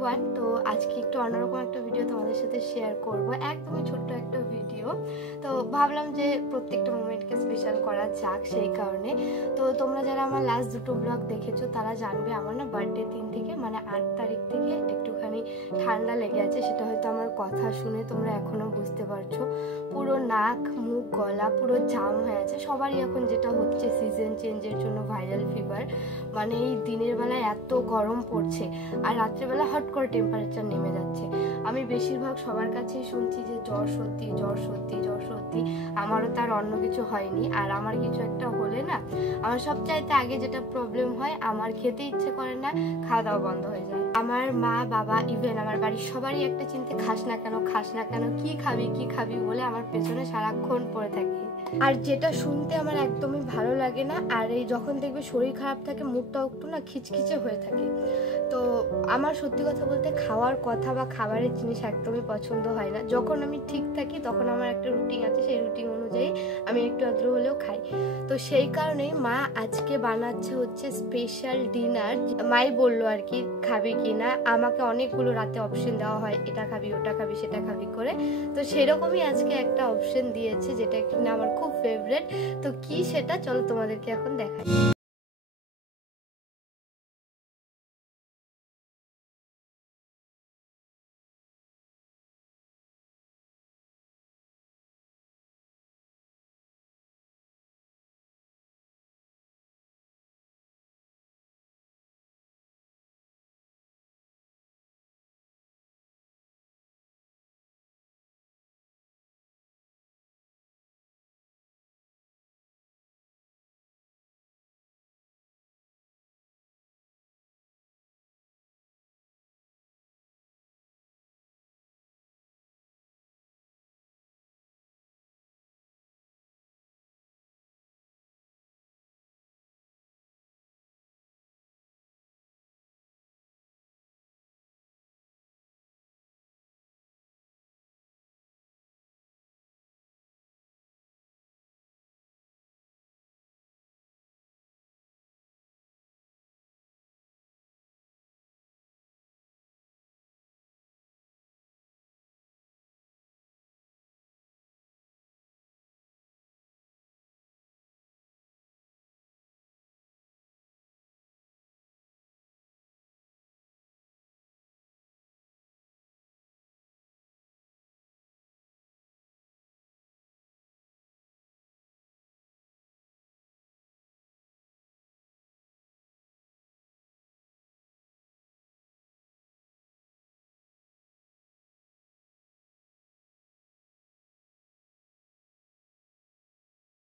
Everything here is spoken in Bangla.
এভরিওয়ান। তো আজকে একটু অন্যরকম একটা ভিডিও তোমাদের সাথে শেয়ার করব, একদমই ছোট্ট একটা ভিডিও। তো ভাবলাম যে প্রত্যেকটা মোমেন্টকে স্পেশাল করা যাক, সেই কারণে। তো তোমরা যারা আমার লাস্ট দুটো ব্লগ দেখেছো তারা জানবে আমার না বার্থডে 3 থেকে মানে 8 তারিখ থেকে একটুখানি ঠান্ডা লেগে আছে। সেটা হয়তো আমার কথা শুনে তোমরা এখনো বুঝতে পারছো, পুরো নাক মুখ গলা পুরো জাম হয়ে আছে। সবারই এখন যেটা হচ্ছে সিজন চেঞ্জের জন্য ভাইরাল ফিভার, মানে এই দিনের বেলায় এত গরম পড়ছে আর রাত্রেবেলা হট করে টেম্পারেচার নেমে যাচ্ছে। আমি বেশিরভাগ সবার কাছেই শুনছি যে জ্বর সর্দি জ্বর সর্দি জ্বর সর্দি। আমারও তার অন্য কিছু হয়নি, আর আমার কিছু একটা হলে না আমার সবচাইতে আগে যেটা প্রবলেম হয়, আমার খেতে ইচ্ছে করে না, খাওয়া দাওয়া বন্ধ হয়ে যায়। আমার মা বাবা ইভেন আমার বাড়ির সবারই একটা চিন্তা, খাস না কেন খাস না কেন, কি খাবি কি খাবি বলে আমার পেছনে সারাক্ষণ পড়ে থাকে। আর যেটা শুনতে আমার একদমই ভালো লাগে না। আর এই যখন দেখবে শরীর খারাপ থাকে মুখটা একটু না খিচখিচে হয়ে থাকে। তো আমার সত্যি কথা বলতে খাওয়ার কথা বা খাবারের জিনিস একদমই পছন্দ হয় না। যখন আমি ঠিক থাকি তখন আমার একটা রুটিন আছে, সেই রুটিন অনুযায়ী আমি একটু আদ্র হলেও খাই। তো সেই কারণেই মা আজকে বানাচ্ছে হচ্ছে স্পেশাল ডিনার। মাই বললো আর কি খাবি কি না, আমাকে অনেকগুলো রাতে অপশন দেওয়া হয়, এটা খাবি ওটা খাবি সেটা খাবি করে। তো সেরকমই আজকে একটা অপশন দিয়েছে যেটা কিনা আমার খুব ফেভারিট। তো কি সেটা চলো তোমাদেরকে এখন দেখাই।